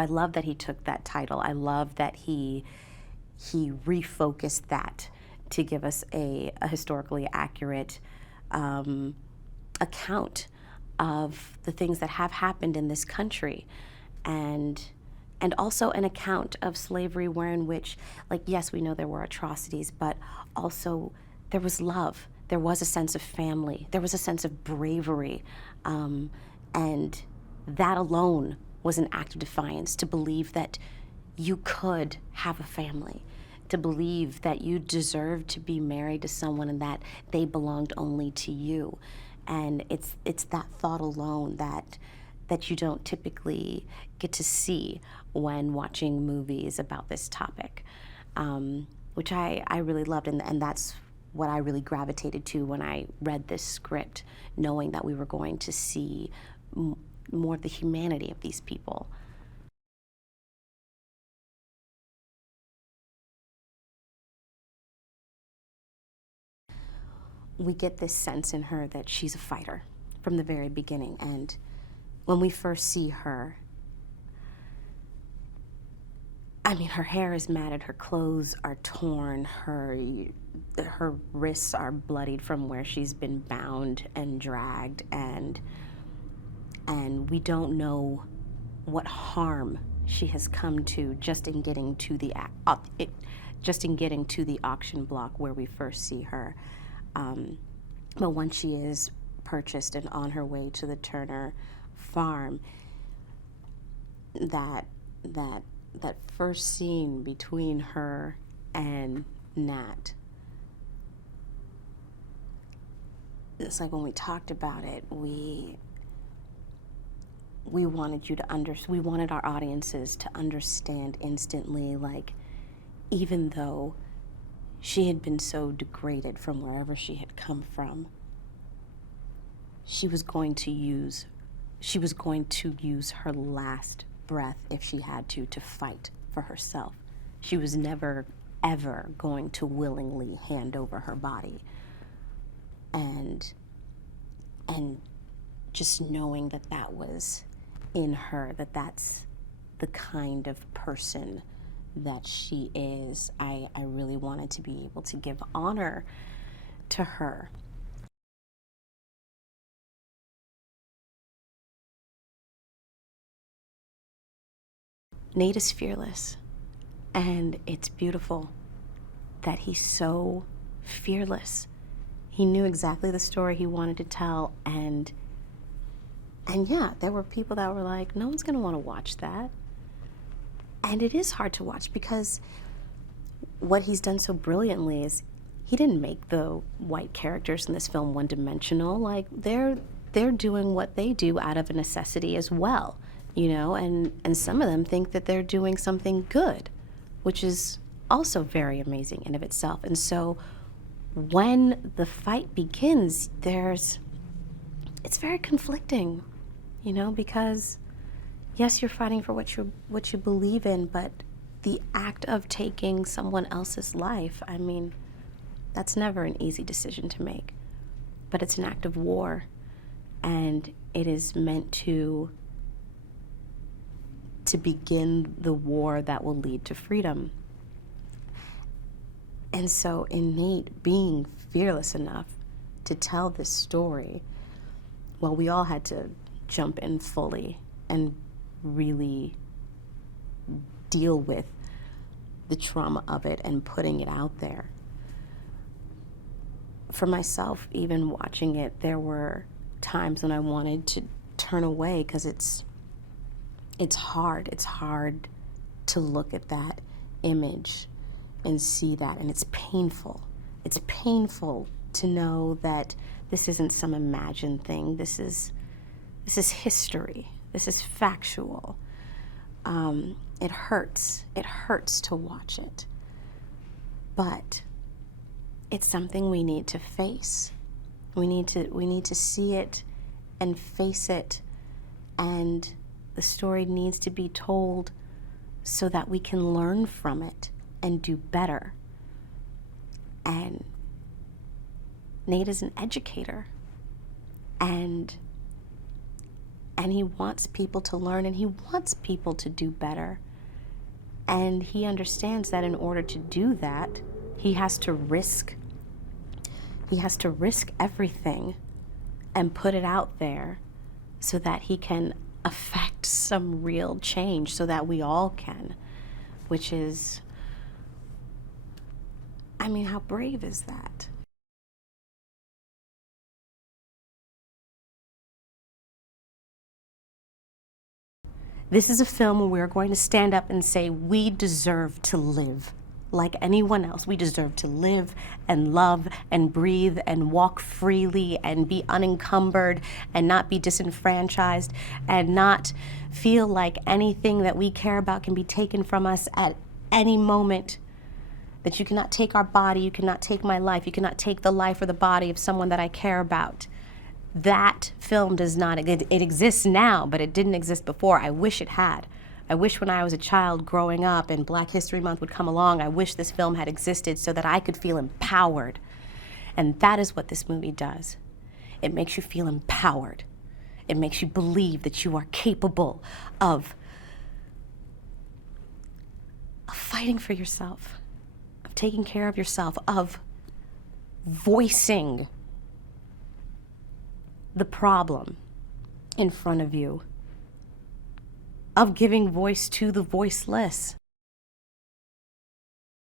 I love that he took that title. I love that he refocused that to give us a historically accurate account of the things that have happened in this country, and also an account of slavery wherein which, like, yes, we know there were atrocities, but also there was love. There was a sense of family. There was a sense of bravery. And that alone was an act of defiance, to believe that you could have a family, to believe that you deserved to be married to someone and that they belonged only to you. And it's that thought alone that you don't typically get to see when watching movies about this topic, which I really loved, and that's what I really gravitated to when I read this script, knowing that we were going to see more of the humanity of these people. We get this sense in her that she's a fighter from the very beginning, and when we first see her, I mean, her hair is matted, her clothes are torn, her wrists are bloodied from where she's been bound and dragged, and we don't know what harm she has come to just in getting to the auction block where we first see her. But once she is purchased and on her way to the Turner farm, that first scene between her and Nat, it's like when we talked about it, we wanted you to we wanted our audiences to understand instantly, like, even though she had been so degraded from wherever she had come from, she was going to use her last breath, if she had to fight for herself. She was never, ever going to willingly hand over her body. And just knowing that was in her, that's the kind of person that she is, I really wanted to be able to give honor to her. Nate is fearless, and it's beautiful that he's so fearless. He knew exactly the story he wanted to tell, and yeah, there were people that were like, no one's gonna want to watch that. And it is hard to watch, because what he's done so brilliantly is he didn't make the white characters in this film one-dimensional. Like, they're doing what they do out of a necessity as well, you know, and some of them think that they're doing something good, which is also very amazing in of itself. And so when the fight begins, it's very conflicting, you know, because yes, you're fighting for what you believe in, but the act of taking someone else's life, I mean, that's never an easy decision to make. But it's an act of war, and it is meant to begin the war that will lead to freedom. And so in Nate being fearless enough to tell this story, well, we all had to jump in fully and really deal with the trauma of it and putting it out there. For myself, even watching it, there were times when I wanted to turn away, because it's hard. It's hard to look at that image and see that, and it's painful. It's painful to know that this isn't some imagined thing. This is history. This is factual. It hurts. It hurts to watch it. But it's something we need to face. We need to see it and face it, and the story needs to be told so that we can learn from it and do better. And Nate is an educator, and And he wants people to learn, and he wants people to do better. And he understands that in order to do that, he has to risk everything and put it out there so that he can affect some real change, so that we all can, which is, I mean, how brave is that? This is a film where we're going to stand up and say, we deserve to live like anyone else. We deserve to live and love and breathe and walk freely and be unencumbered and not be disenfranchised and not feel like anything that we care about can be taken from us at any moment. That you cannot take our body, you cannot take my life, you cannot take the life or the body of someone that I care about. That film does not, it exists now, but it didn't exist before. I wish it had. I wish when I was a child growing up and Black History Month would come along, I wish this film had existed so that I could feel empowered. And that is what this movie does. It makes you feel empowered. It makes you believe that you are capable of fighting for yourself, of taking care of yourself, of voicing the problem in front of you, of giving voice to the voiceless.